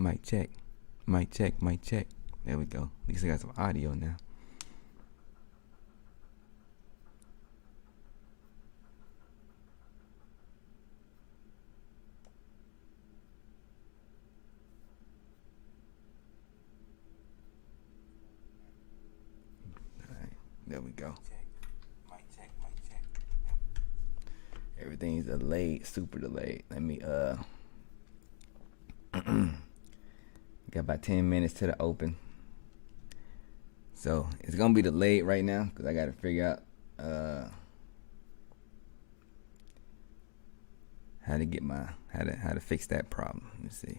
Mic check. Mic check. Mic check. There we go. At least I got some audio now. All right. There we go. Mic check. Mic check. Everything's delayed. Super delayed. Let me got about 10 minutes to the open. So it's gonna be delayed right now because I gotta figure out how to get my how to fix that problem. Let me see.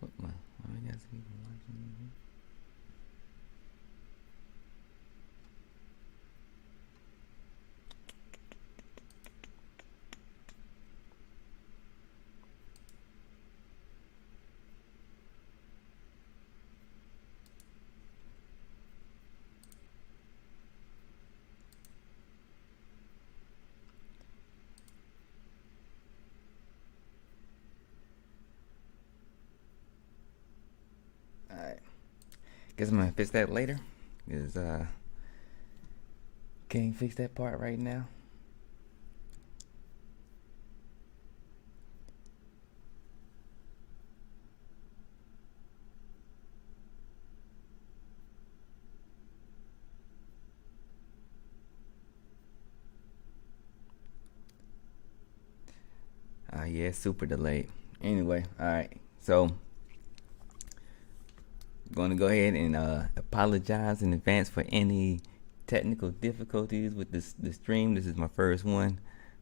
What my? Why I got some people watching me? All right. Guess I'm gonna fix that later. Cause can't fix that part right now. Yeah, super delayed. Anyway, all right. So, I'm going to go ahead and apologize in advance for any technical difficulties with the stream. This is my first one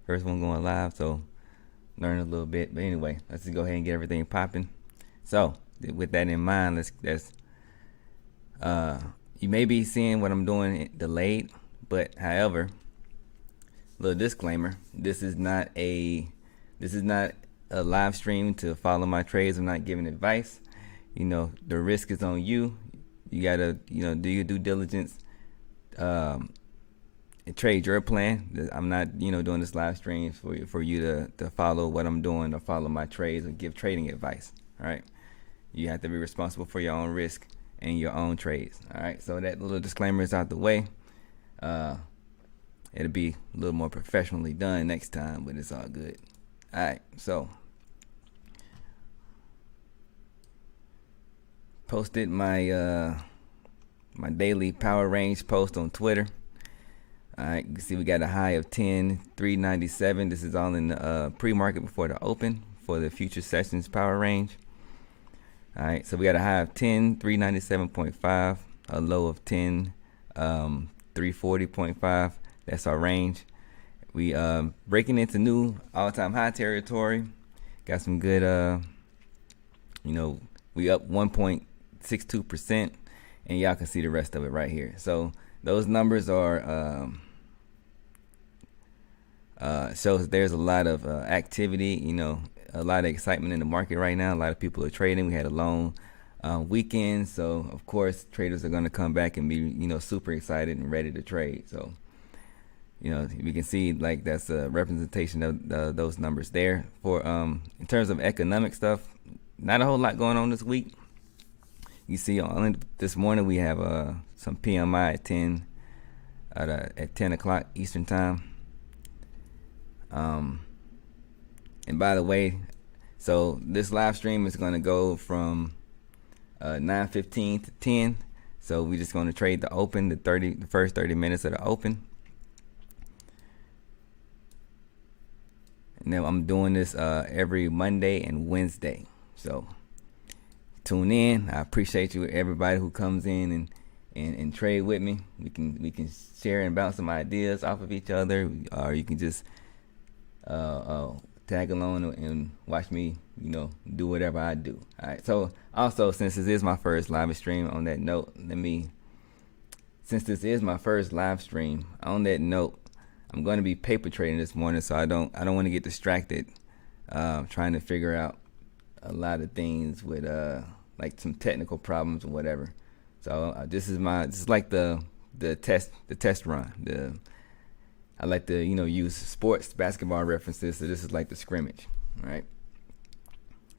going live. So, learn a little bit. But anyway, let's just go ahead and get everything popping. So, with that in mind, let's you may be seeing what I'm doing delayed, but however, little disclaimer: this is not a live stream to follow my trades. I'm not giving advice. You know, the risk is on you. You gotta, do your due diligence. Trade your plan. I'm not, doing this live stream for you to follow what I'm doing or follow my trades or give trading advice. All right. You have to be responsible for your own risk and your own trades. All right. So that little disclaimer is out the way. It'll be a little more professionally done next time, but it's all good. All right. So posted my my daily power range post on Twitter. All right, you can see we got a high of 10,397. This is all in the pre-market before the open for the future sessions power range. All right, so we got a high of 10,397.5, a low of 10,340.5. That's our range. We breaking into new all-time high territory. Got some good, we up 1.62%, and y'all can see the rest of it right here. So those numbers are shows there's a lot of activity, a lot of excitement in the market right now. A lot of people are trading. We had a long weekend, so of course traders are going to come back and be super excited and ready to trade. So we can see like that's a representation of those numbers there. For in terms of economic stuff, not a whole lot going on this week. You see, this morning we have some PMI at 10 o'clock Eastern time. And by the way, so this live stream is going to go from 9:15 to 10. So we're just going to trade the open, the first 30 minutes of the open. And then I'm doing this every Monday and Wednesday. So tune in. I appreciate you, everybody who comes in and trade with me. We can share and bounce some ideas off of each other, or you can just tag along and watch me, do whatever I do. All right. So also, since this is my first live stream, on that note, since this is my first live stream, on that note, I'm going to be paper trading this morning, so I don't want to get distracted trying to figure out a lot of things with like some technical problems or whatever. So this is like the test run. I like to use sports basketball references, so this is like the scrimmage, right?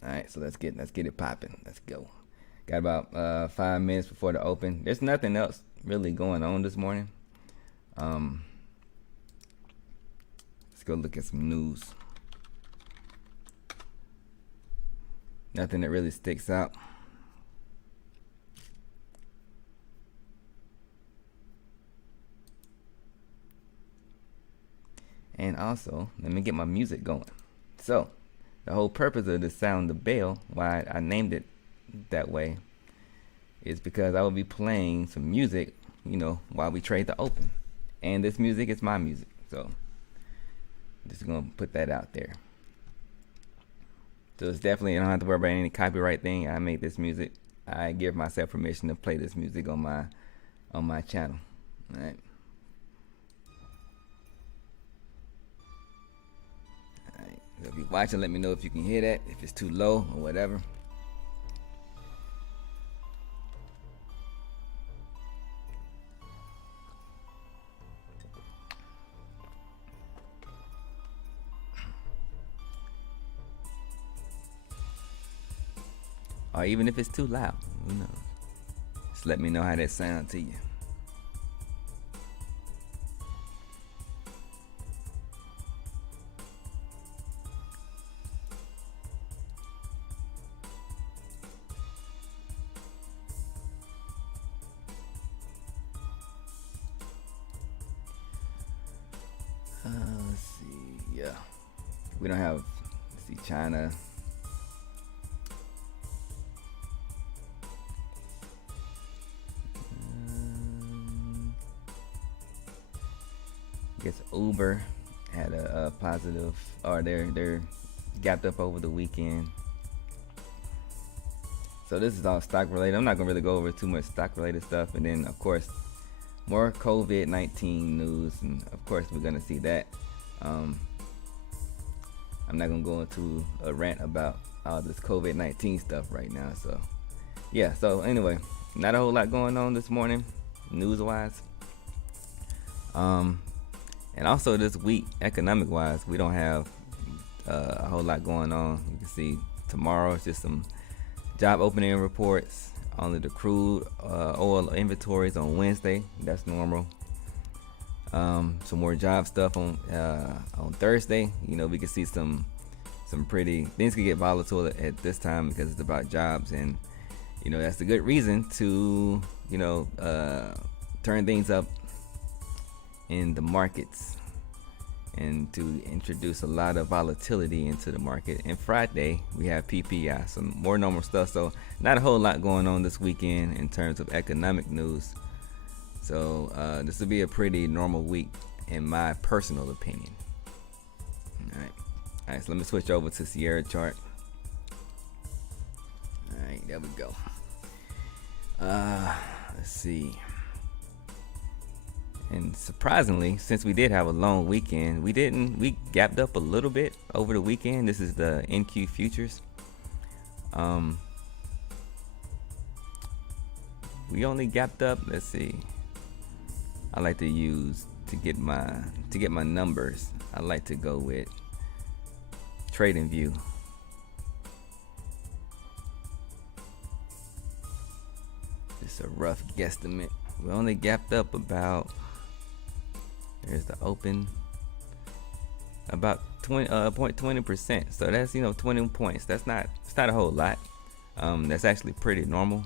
All right, so let's get it popping. Let's go. Got about 5 minutes before the open. There's nothing else really going on this morning. Let's go look at some news. Nothing that really sticks out. And also, let me get my music going. So, the whole purpose of the sound the bell, why I named it that way, is because I will be playing some music, while we trade the open. And this music is my music. So, I'm just going to put that out there. So it's definitely, I don't have to worry about any copyright thing. I made this music. I give myself permission to play this music on my channel. All right. All right. So if you're watching, let me know if you can hear that, if it's too low or whatever. Or even if it's too loud, who knows? Just let me know how that sounds to you. Let's see. Yeah, we don't have. Let's see, China. I guess Uber had a positive, or they're gapped up over the weekend. So this is all stock related. I'm not gonna really go over too much stock related stuff, and then of course more COVID-19 news, and of course we're gonna see that. I'm not gonna go into a rant about all this COVID-19 stuff right now. So yeah. So anyway, not a whole lot going on this morning, news wise. And also this week, economic wise, we don't have a whole lot going on. You can see tomorrow it's just some job opening reports. Only the crude oil inventories on Wednesday. That's normal. Some more job stuff on Thursday. We can see some pretty things could get volatile at this time because it's about jobs, and that's a good reason to turn things up in the markets and to introduce a lot of volatility into the market. And Friday we have PPI, some more normal stuff. So not a whole lot going on this weekend in terms of economic news. So this will be a pretty normal week in my personal opinion. All right, so let me switch over to Sierra chart. All right, there we go. Let's see. And surprisingly, since we did have a long weekend, we gapped up a little bit over the weekend. This is the NQ futures. We only gapped up, let's see. I like to use to get my numbers. I like to go with TradingView. Just a rough guesstimate. We only gapped up about, there's the open, about 0.20%. So that's 20 points. It's not a whole lot. That's actually pretty normal.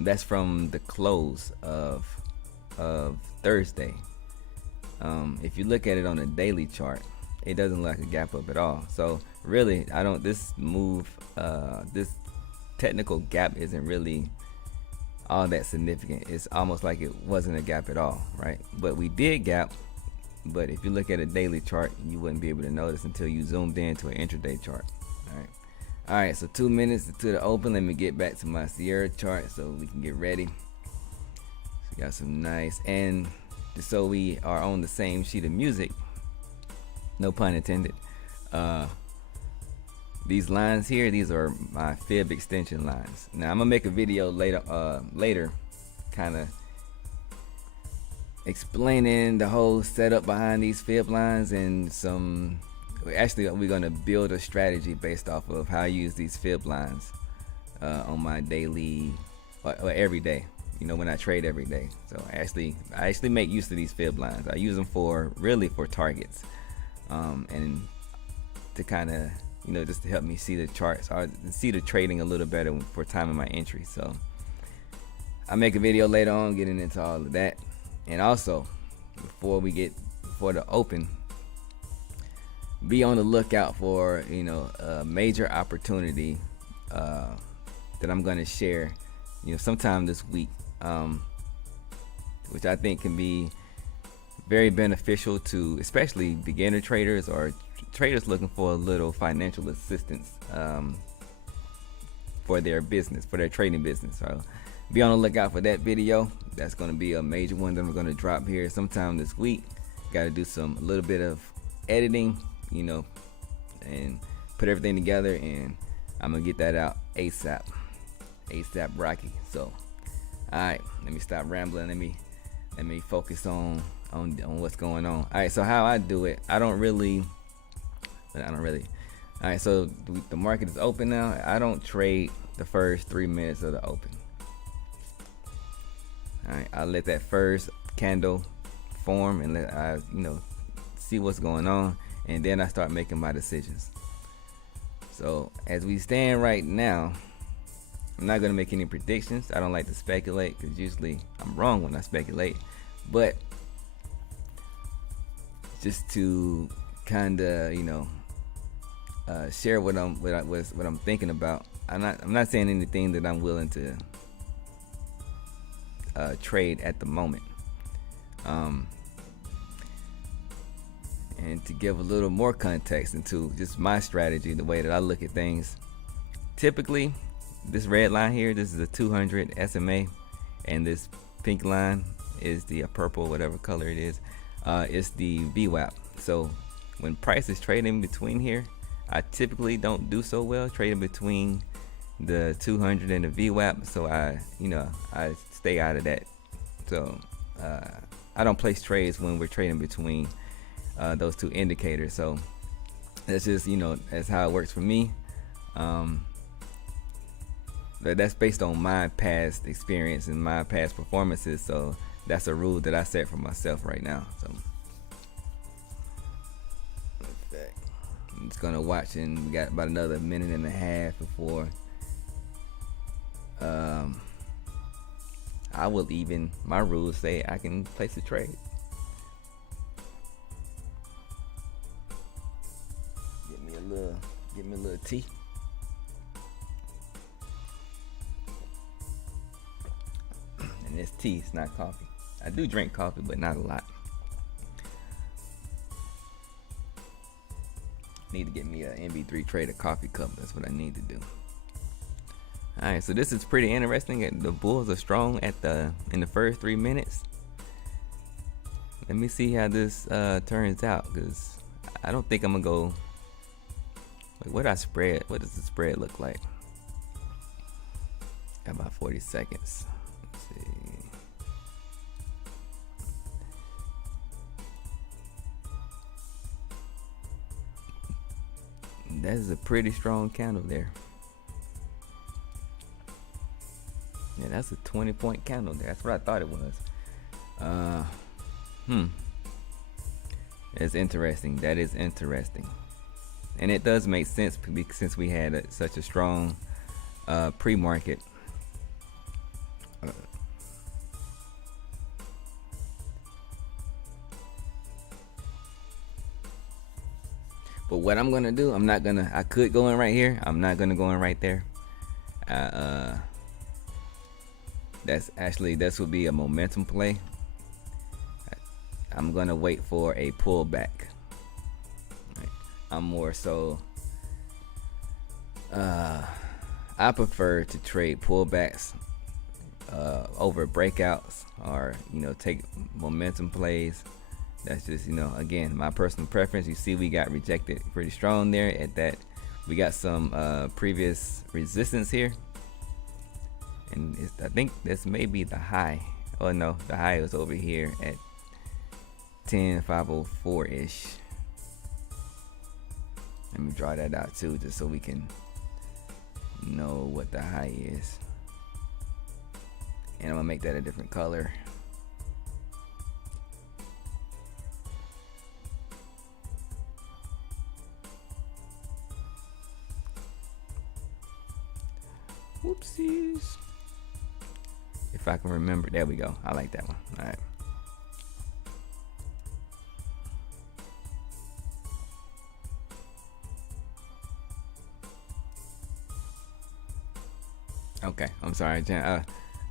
That's from the close of Thursday. If you look at it on a daily chart, it doesn't look like a gap up at all. So really, this technical gap isn't really all that significant. It's almost like it wasn't a gap at all, right? But we did gap. But if you look at a daily chart, you wouldn't be able to notice until you zoomed in to an intraday chart. All right, so 2 minutes to the open. Let me get back to my Sierra chart so we can get ready. So we got some nice, and just so we are on the same sheet of music, no pun intended, these lines here, these are my fib extension lines. Now I'm gonna make a video later kind of explaining the whole setup behind these fib lines, and we're gonna build a strategy based off of how I use these fib lines on my daily or every day, when I trade every day. So I actually make use of these fib lines. I use them for targets, and to kind of just to help me see the charts or see the trading a little better for timing my entry. So I'll make a video later on getting into all of that. And also, before the open, be on the lookout for a major opportunity that I'm going to share sometime this week, which I think can be very beneficial to especially beginner traders or traders looking for a little financial assistance for their trading business. So be on the lookout for that video. That's going to be a major one that I'm going to drop here sometime this week. Got to do a little bit of editing, and put everything together, and I'm gonna get that out ASAP Rocky. So all right, let me stop rambling. Let me focus on what's going on. All right, so how I do it, I don't really. All right, so the market is open now. I don't trade the first 3 minutes of the open. All right, I'll let that first candle form and let I see what's going on, and then I start making my decisions. So as we stand right now, I'm not going to make any predictions. I don't like to speculate because usually I'm wrong when I speculate, but just to kind of share what I'm thinking about. I'm not saying anything that I'm willing to trade at the moment. And to give a little more context into just my strategy, the way that I look at things, typically this red line here, this is a 200 SMA, and this pink line is the purple, whatever color it is, it's the VWAP. So when price is trading between here, I typically don't do so well trading between the 200 and the VWAP, so I stay out of that. So I don't place trades when we're trading between those two indicators. So that's just that's how it works for me. That's based on my past experience and my past performances. So that's a rule that I set for myself right now. So I'm just gonna watch, and we got about another minute and a half before my rules say I can place a trade. Give me a little tea. And it's tea, it's not coffee. I do drink coffee, but not a lot. Need to get me a MB3 Trader coffee cup. That's what I need to do. All right, so this is pretty interesting. The bulls are strong in the first 3 minutes. Let me see how this turns out, because I don't think I'm gonna go. Wait, what does the spread look like? Got about 40 seconds. Let's see. That is a pretty strong candle there. Yeah, that's a 20-point candle there. That's what I thought it was. That's interesting. That is interesting. And it does make sense since we had such a strong pre-market. But what I'm gonna do, I could go in right here. I'm not gonna go in right there. This would be a momentum play. I'm gonna wait for a pullback. Right. I'm more so. I prefer to trade pullbacks over breakouts, or take momentum plays. That's just again my personal preference. You see, we got rejected pretty strong there at that. We got some previous resistance here, and I think this may be the high. Oh no, the high was over here at 10,504 ish. Let me draw that out too, just so we can know what the high is. And I'm gonna make that a different color. Whoopsies. If I can remember, there we go. I like that one. All right. Okay, I'm sorry, Jan.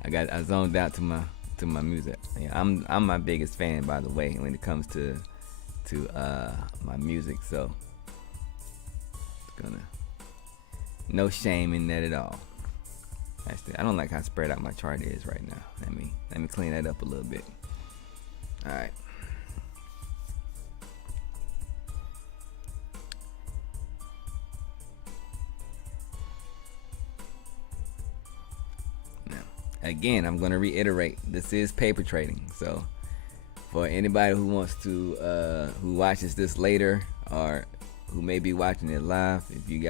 I zoned out to my music. Yeah, I'm my biggest fan, by the way, when it comes to my music. So no shame in that at all. Actually, I don't like how spread out my chart is right now. Let me clean that up a little bit. All right. Again, I'm going to reiterate, this is paper trading. So for anybody who wants to who watches this later, or who may be watching it live, if you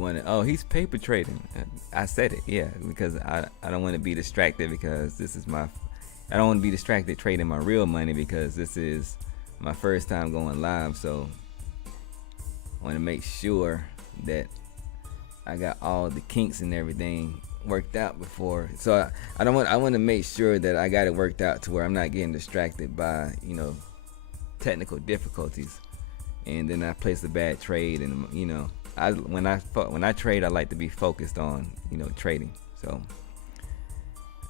want to, oh, he's paper trading, I said it, yeah, because I don't want to be distracted, because I don't want to be distracted trading my real money, because this is my first time going live. So I want to make sure that I got all the kinks and everything worked out before. So I want to make sure that I got it worked out to where I'm not getting distracted by technical difficulties, and then I place a bad trade. And when I trade, I like to be focused on trading. So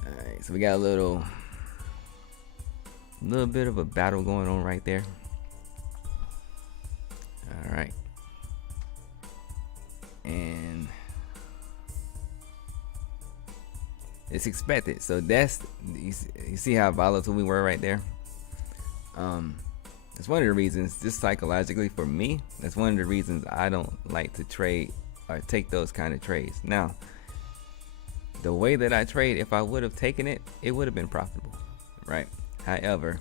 all right, so we got a little bit of a battle going on right there. All right, and it's expected. So that's, you see how volatile we were right there. That's one of the reasons, just psychologically for me, that's one of the reasons I don't like to trade or take those kind of trades. Now, the way that I trade, if I would have taken it, it would have been profitable, right? However,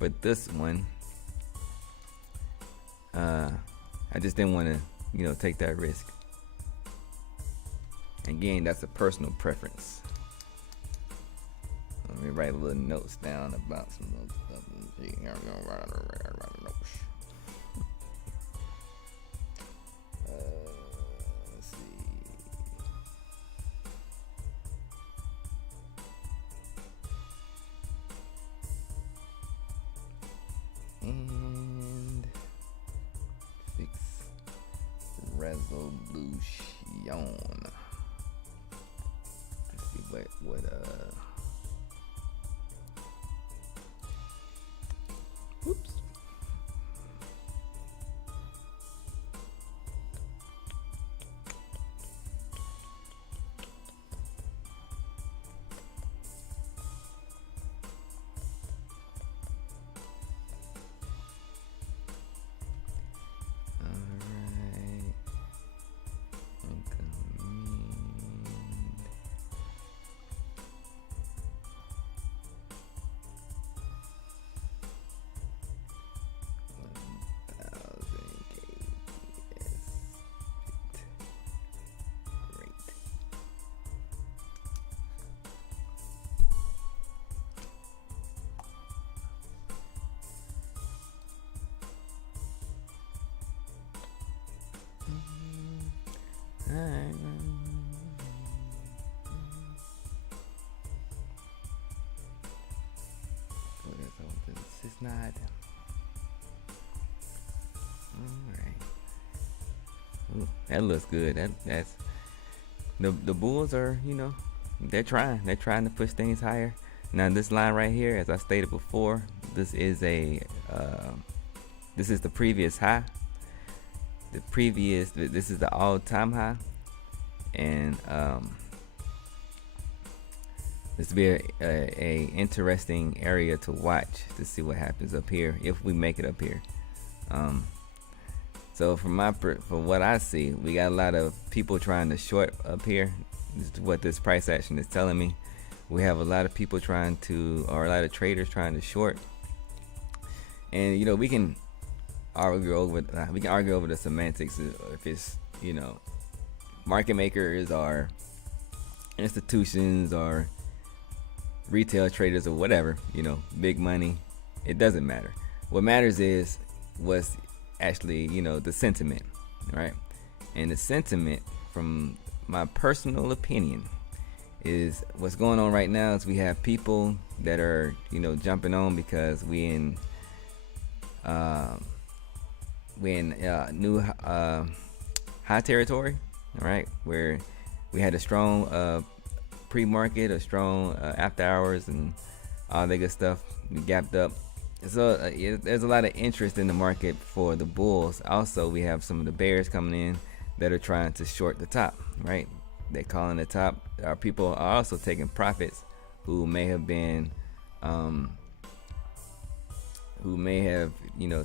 with this one, I just didn't want to take that risk. Again, that's a personal preference. Let me write a little notes down about some of those stuff. Let's see. And fix resolution. What oops. Alright. It's not. Alright. That looks good. That's the Bulls are, they're trying to push things higher. Now this line right here, as I stated before, this is a this is the previous high. This is the all-time high, and this will be a interesting area to watch to see what happens up here if we make it up here. So from what I see, we got a lot of people trying to short up here. This is what this price action is telling me. We have a lot of people or a lot of traders trying to short, and we can argue over the semantics if it's market makers or institutions or retail traders or whatever, big money. It doesn't matter. What matters is what's actually the sentiment, right? And the sentiment, from my personal opinion, is what's going on right now is we have people that are jumping on because we in new high territory, all right, where we had a strong pre-market, a strong after hours, and all that good stuff. We gapped up. So there's a lot of interest in the market for the bulls. Also, we have some of the bears coming in that are trying to short the top, right? They're calling the top. Our people are also taking profits who may have been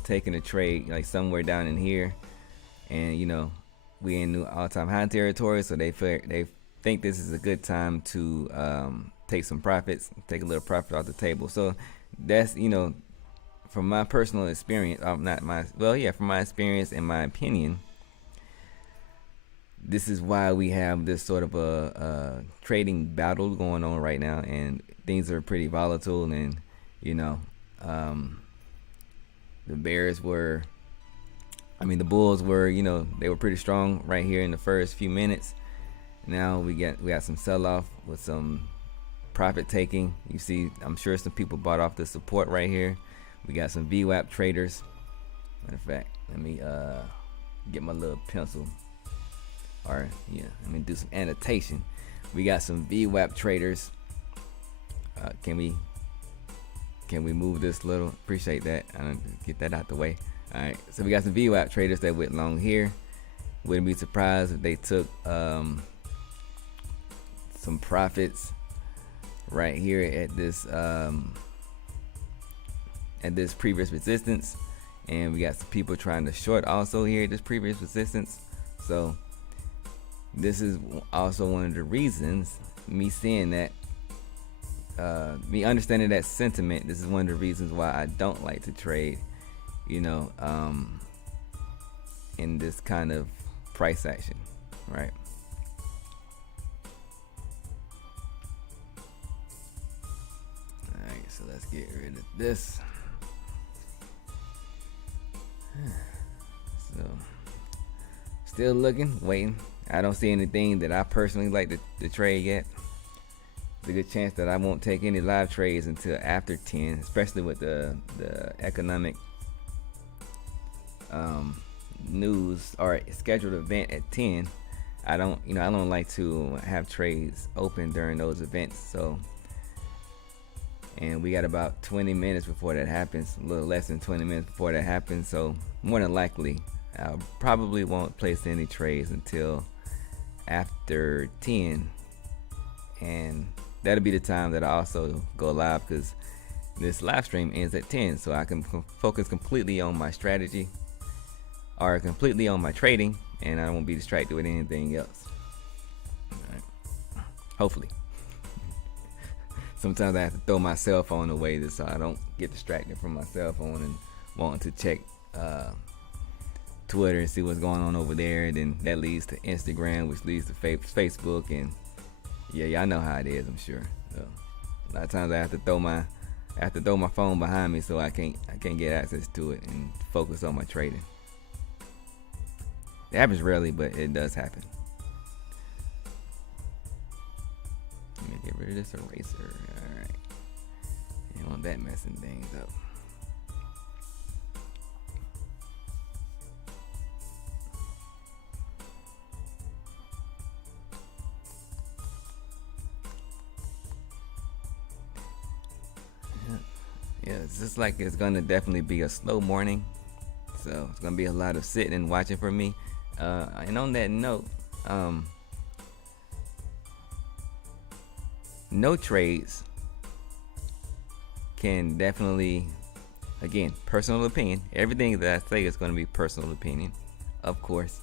taken a trade like somewhere down in here, and we in new all-time high territory, so they think this is a good time to take some profits, take a little profit off the table. So that's from my personal experience, from my experience and my opinion, this is why we have this sort of a trading battle going on right now, and things are pretty volatile. And the bulls were, they were pretty strong right here in the first few minutes. Now we got some sell-off with some profit taking. You see, I'm sure some people bought off the support right here. We got some VWAP traders. Matter of fact, let me get my little pencil. Let me do some annotation. We got some VWAP traders. Can we move this little? Appreciate that. I don't get that out the way. All right, so we got some VWAP traders that went long here. Wouldn't be surprised if they took some profits right here at this previous resistance, and we got some people trying to short also here at this previous resistance. So this is also one of the reasons, me seeing that, me understanding that sentiment, this is one of the reasons why I don't like to trade in this kind of price action, right? Alright, so let's get rid of this. So still looking, waiting. I don't see anything that I personally like to trade yet. There's a good chance that I won't take any live trades until after 10, especially with the economic news or scheduled event at 10. I don't like to have trades open during those events. So, and we got about 20 minutes before that happens, a little less than 20 minutes before that happens. So more than likely, I probably won't place any trades until after 10, and that'll be the time that I also go live, because this live stream ends at 10, so I can focus completely on my strategy or completely on my trading, and I won't be distracted with anything else. All right. Hopefully. Sometimes I have to throw my cell phone away so I don't get distracted from my cell phone and wanting to check Twitter and see what's going on over there, and then that leads to Instagram, which leads to Facebook, and y'all know how it is, I'm sure. So a lot of times I have to throw my phone behind me so I can't get access to it and focus on my trading. It happens rarely, but it does happen. Let me get rid of this eraser. All right, you don't want that messing things up. Yeah, it's just like it's gonna definitely be a slow morning. So it's gonna be a lot of sitting and watching for me. And on that note, um, no trades can definitely, again, personal opinion. Everything that I say is going to be personal opinion, of course,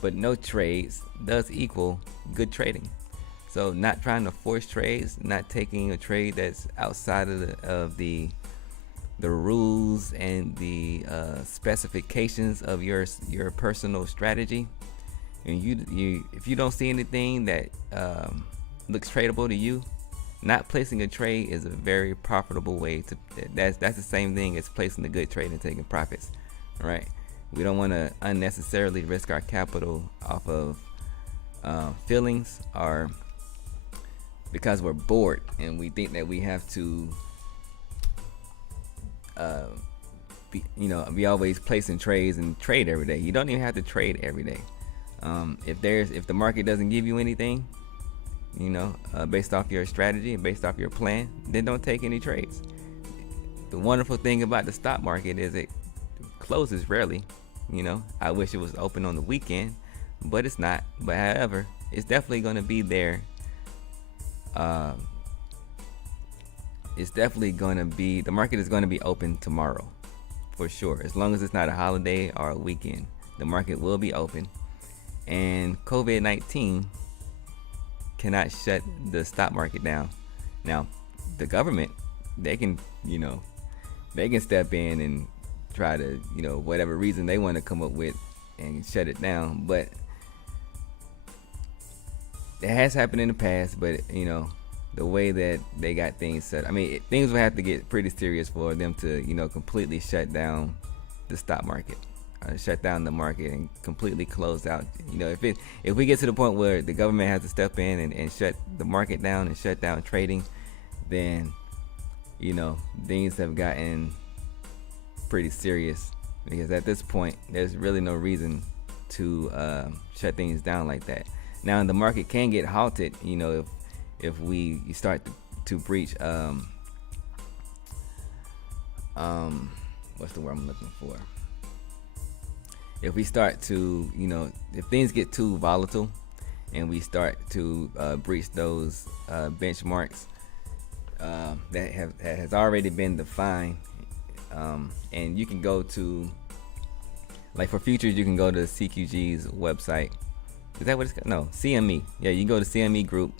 but no trades does equal good trading. So not trying to force trades, not taking a trade that's outside of the rules and the specifications of your personal strategy. And you if you don't see anything that looks tradable to you, not placing a trade is a very profitable way to. That's the same thing as placing a good trade and taking profits, right? We don't want to unnecessarily risk our capital off of feelings or because we're bored and we think that we have to be always placing trades and trade every day. You don't even have to trade every day. If the market doesn't give you anything, based off your strategy and based off your plan, then don't take any trades. The wonderful thing about the stock market is it closes rarely. I wish it was open on the weekend, but it's not. But however, it's definitely going to be there. The market is going to be open tomorrow for sure. As long as it's not a holiday or a weekend, the market will be open. And COVID-19 cannot shut the stock market down. Now, the government, they can step in and try to, whatever reason they want to come up with and shut it down. But it has happened in the past, but the way that they got things set, things will have to get pretty serious for them to, completely shut down the stock market, shut down the market and completely close out. If we get to the point where the government has to step in and shut the market down and shut down trading, then, things have gotten pretty serious, because at this point, there's really no reason to shut things down like that. Now, the market can get halted, if we start to breach what's the word I'm looking for? If we start to, if things get too volatile and we start to breach those benchmarks that has already been defined, and you can go to, like for futures, you can go to CQG's website. Is that what it's called? No, CME. Yeah, you can go to CME Group.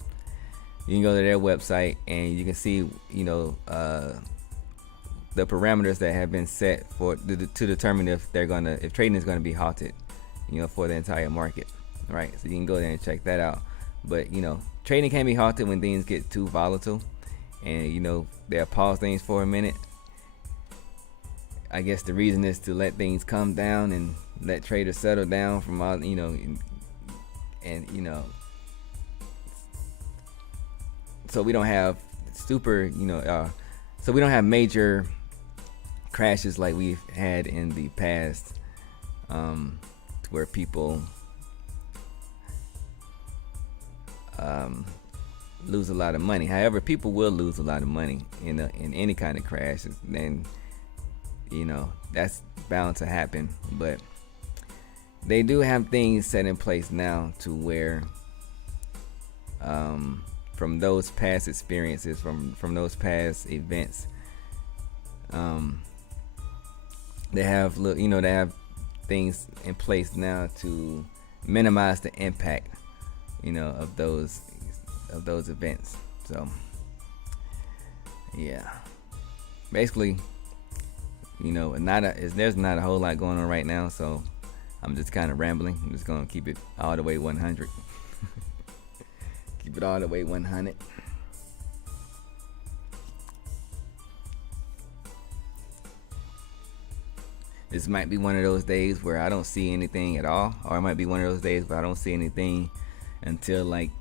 You can go to their website and you can see, the parameters that have been set to determine if trading is gonna be halted, for the entire market, right? So you can go there and check that out. But trading can be halted when things get too volatile, and they'll pause things for a minute. I guess the reason is to let things come down and let traders settle down from all, so we don't have so we don't have major crashes like we've had in the past, where people lose a lot of money. However, people will lose a lot of money in any kind of crash, and that's bound to happen. But they do have things set in place now to where, from those past experiences, from those past events, they have things in place now to minimize the impact, of those events. So yeah, basically, there's not a whole lot going on right now, so I'm just kind of rambling. I'm just gonna keep it all the way 100. Keep it all the way 100. This might be one of those days where I don't see anything at all, or it might be one of those days where I don't see anything until like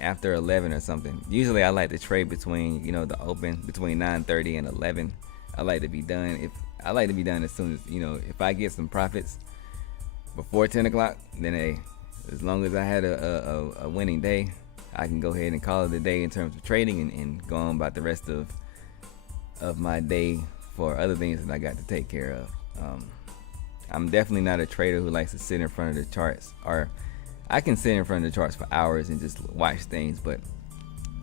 after 11 or something. Usually I like to trade between, the open between 9:30 and 11. I like to be done as soon as, if I get some profits before 10 o'clock, then hey, as long as I had a winning day, I can go ahead and call it a day in terms of trading and go on about the rest of of my day for other things that I got to take care of. I'm definitely not a trader who likes to sit in front of the charts, or I can sit in front of the charts for hours and just watch things, but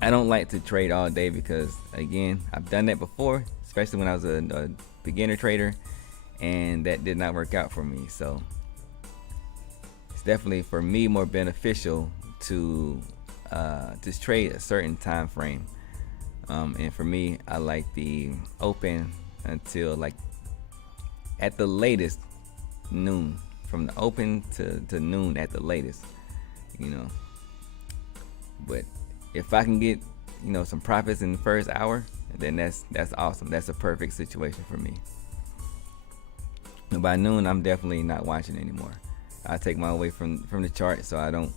I don't like to trade all day because, again, I've done that before, especially when I was a beginner trader, and that did not work out for me. So it's definitely, for me, more beneficial to just trade a certain time frame. And for me, I like the open until, like, at the latest noon, from the open to noon at the latest, but if I can get some profits in the first hour, then that's awesome. That's a perfect situation for me. And by noon, I'm definitely not watching anymore. I take my away from the chart so I don't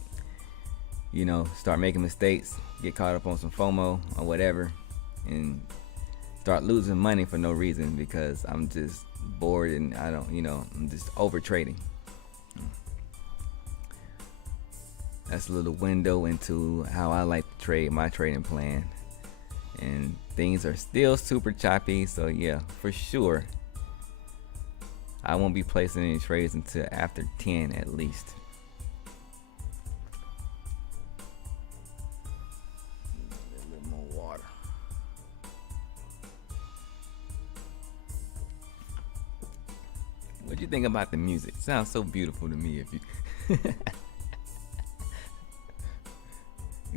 start making mistakes, get caught up on some FOMO or whatever, and start losing money for no reason because I'm just bored and I'm just over trading. That's a little window into how I like to trade, my trading plan. And things are still super choppy, so yeah, for sure I won't be placing any trades until after 10 at least. A little more water. What do you think about the music? It sounds so beautiful to me.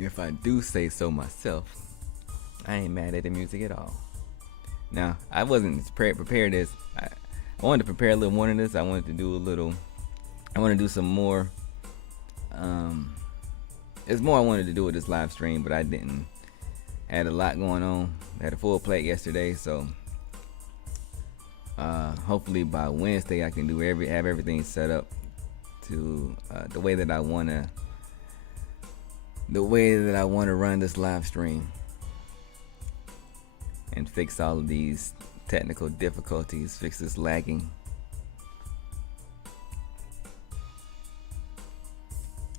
If I do say so myself, I ain't mad at the music at all. Now, I wasn't prepared as I wanted to prepare a little more than this. I want to do some more. There's more I wanted to do with this live stream, but I didn't. I had a lot going on. I had a full plate yesterday, so hopefully by Wednesday I can have everything set up to the way that I wanna run this live stream and fix all of these technical difficulties, fix this lagging.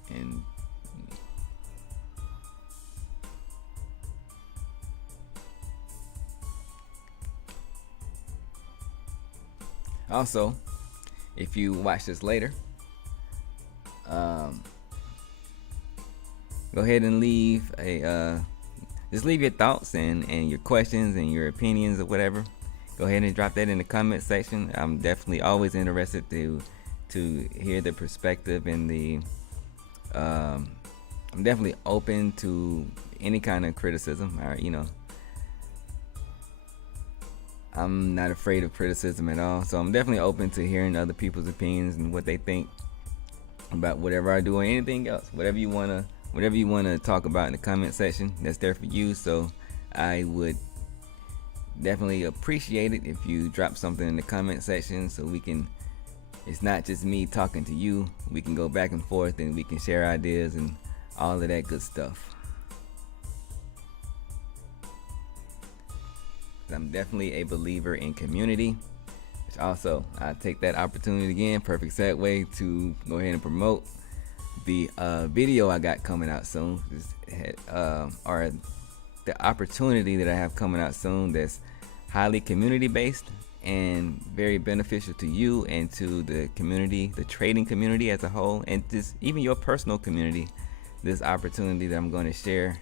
And also, if you watch this later, go ahead and leave just leave your thoughts and your questions and your opinions or whatever. Go ahead and drop that in the comment section. I'm definitely always interested to hear the perspective and I'm definitely open to any kind of criticism. I'm not afraid of criticism at all, so I'm definitely open to hearing other people's opinions and what they think about whatever I do or anything else. Whatever you wanna talk about in the comment section, that's there for you. So I would definitely appreciate it if you drop something in the comment section so it's not just me talking to you. We can go back and forth and we can share ideas and all of that good stuff. I'm definitely a believer in community, which also I take that opportunity again, perfect segue, to go ahead and promote the video I got coming out soon, or the opportunity that I have coming out soon that's highly community based and very beneficial to you and to the community, the trading community as a whole, and just even your personal community. This opportunity that I'm going to share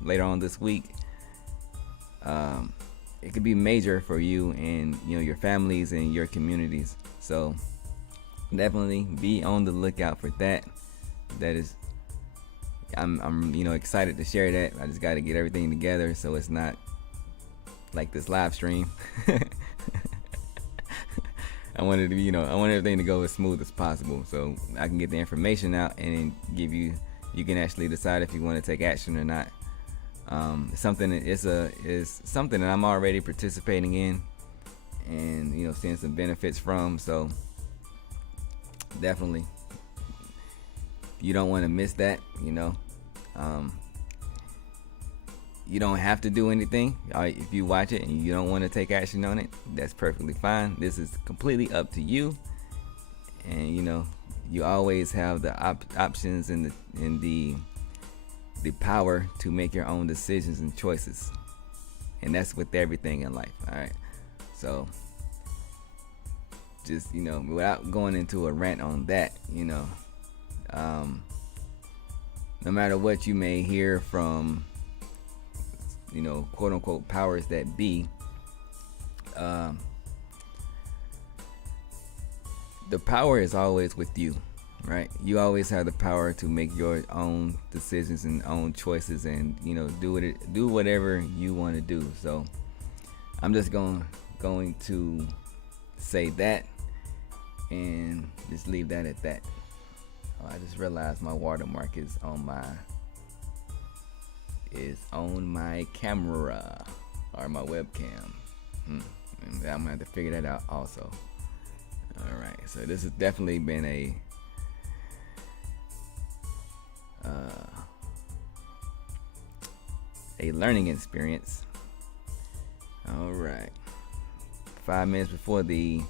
later on this week, it could be major for you and your families and your communities. So definitely be on the lookout for that. I'm excited to share that. I just got to get everything together so it's not like this live stream. I want everything to go as smooth as possible so I can get the information out and give you can actually decide if you want to take action or not. Something that I'm already participating in and seeing some benefits from. So definitely, you don't want to miss that. You don't have to do anything. If you watch it and you don't want to take action on it, that's perfectly fine. This is completely up to you, and you always have the options and the power to make your own decisions and choices. and that's with everything in life. All right, so just without going into a rant on that, um, no matter what you may hear from quote unquote powers that be, um, the power is always with you, right? You always have the power to make your own decisions and own choices, and do whatever you want to do. So I'm just going to say that and just leave that at that. Oh, I just realized my watermark is on my camera or my webcam. I'm gonna have to figure that out also. All right, so this has definitely been a learning experience. All right, 5 minutes before the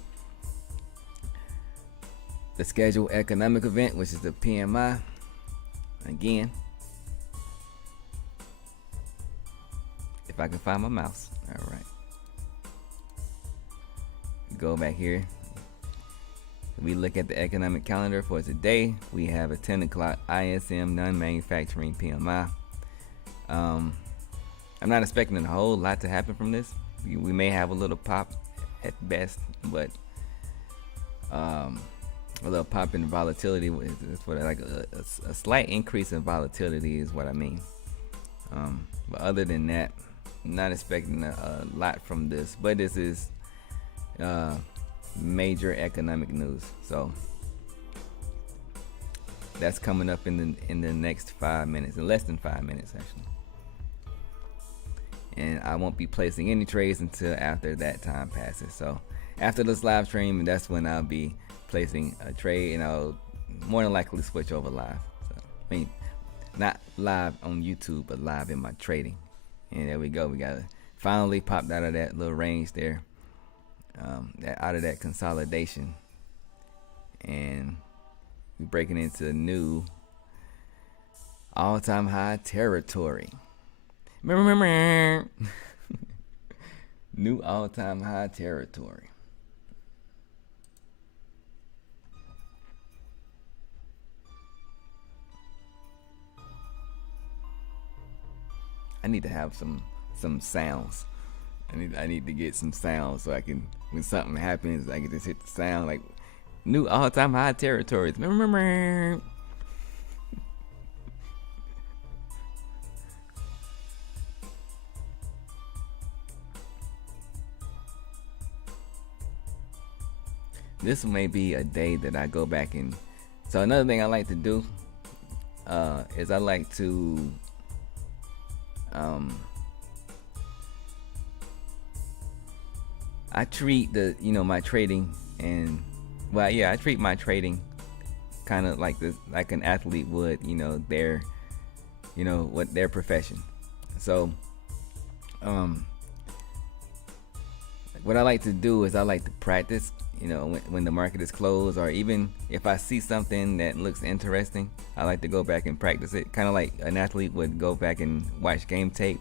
scheduled economic event, which is the PMI. Again, if I can find my mouse. All right, go back here. We look at the economic calendar for today. We have a 10 o'clock ISM non-manufacturing PMI. I'm not expecting a whole lot to happen from this. We may have a little pop at best, but a little pop in volatility is what I like. A slight increase in volatility is what I mean. But other than that, I'm not expecting a lot from this. But this is major economic news, so that's coming up in the next 5 minutes, in less than 5 minutes actually. And I won't be placing any trades until after that time passes. So after this live stream, that's when I'll be placing a trade, and I'll more than likely switch over live. So, I mean, not live on YouTube, but live in my trading. And there we go. We got finally popped out of that little range there, out of that consolidation, and we're breaking into new all-time high territory. New all-time high territory. I need to have some sounds. I need to get some sounds so I can, when something happens, I can just hit the sound like new all-time high territories. This may be a day that I go back and. So another thing I like to do is I like to I treat my trading, and I treat my trading kind of like an athlete would, their what their profession. So what I like to do is I like to practice, when the market is closed, or even if I see something that looks interesting, I like to go back and practice it, kind of like an athlete would go back and watch game tape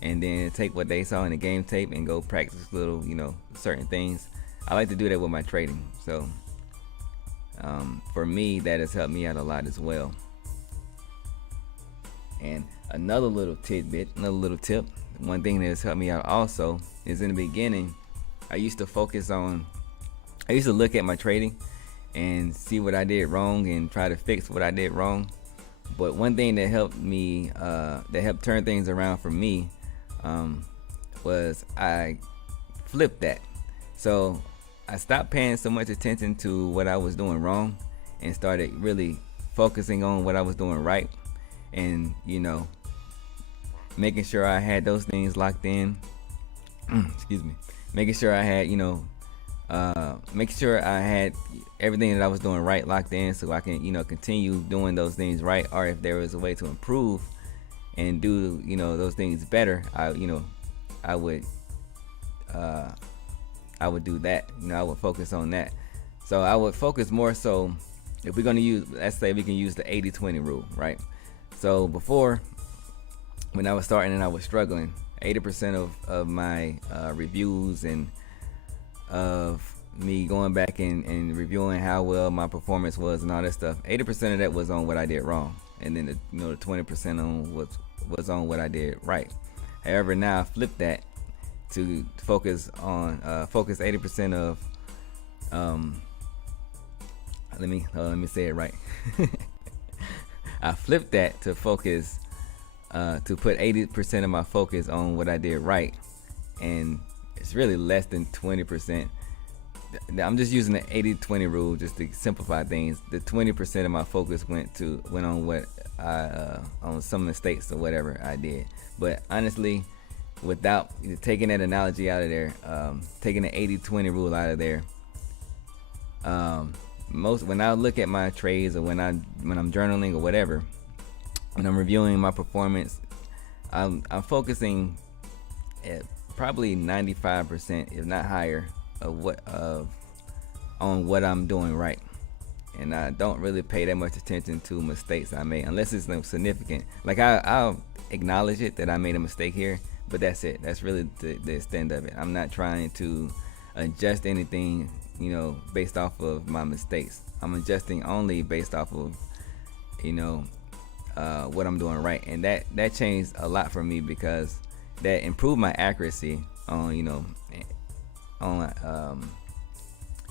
and then take what they saw in the game tape and go practice little, certain things. I like to do that with my trading. So for me, that has helped me out a lot as well. And another little tip, one thing that has helped me out also is, in the beginning, I used to look at my trading and see what I did wrong and try to fix what I did wrong. But one thing that helped me, that helped turn things around for me, was I flipped that. So I stopped paying so much attention to what I was doing wrong and started really focusing on what I was doing right, and making sure I had those things locked in. Excuse me. Making sure I had making sure I had everything that I was doing right locked in, so I can continue doing those things right, or if there was a way to improve and do those things better, I would do that. I would focus on that. So I would focus more so, if we're going to use, let's say we can use the 80-20 rule, right? So before, when I was starting and I was struggling, 80% of my reviews and of me going back and reviewing how well my performance was and all that stuff, 80% of that was on what I did wrong, and then the 20% on what was on what I did right. However, now I flipped that to focus 80% of let me say it right. I flipped that to focus to put 80% of my focus on what I did right, and it's really less than 20%. I'm just using the 80-20 rule just to simplify things. The 20% of my focus went on what I on some mistakes or whatever I did. But honestly, without taking that analogy out of there, taking the 80-20 rule out of there, when I look at my trades or when I'm journaling or whatever, when I'm reviewing my performance, I'm focusing at probably 95%, if not higher, on what I'm doing right, and I don't really pay that much attention to mistakes I made unless it's significant. Like I'll acknowledge it that I made a mistake here, but that's it. That's really the extent of it. I'm not trying to adjust anything, based off of my mistakes. I'm adjusting only based off of, what I'm doing right, and that changed a lot for me because that improved my accuracy on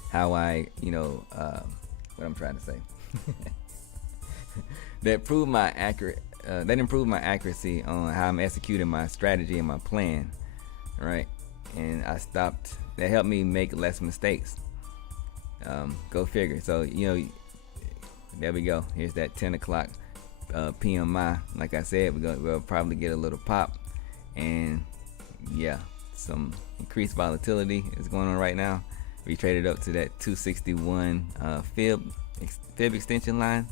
how I what I'm trying to say. That improved my accuracy on how I'm executing my strategy and my plan, right? And that helped me make less mistakes. Go figure. So there we go. Here's that 10 o'clock PMI. Like I said, we'll probably get a little pop, and yeah, some increased volatility is going on right now. We traded up to that 261 fib extension line.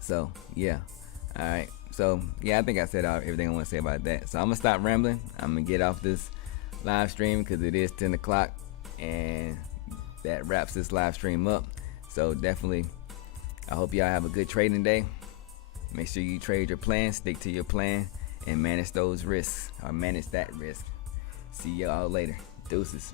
So yeah, all right. So yeah, I think I said everything I want to say about that. So I'm gonna stop rambling. I'm gonna get off this live stream because it is 10 o'clock, and that wraps this live stream up. So definitely, I hope y'all have a good trading day. Make sure you trade your plan, stick to your plan, and manage those risks, or manage that risk. See y'all later. Deuces.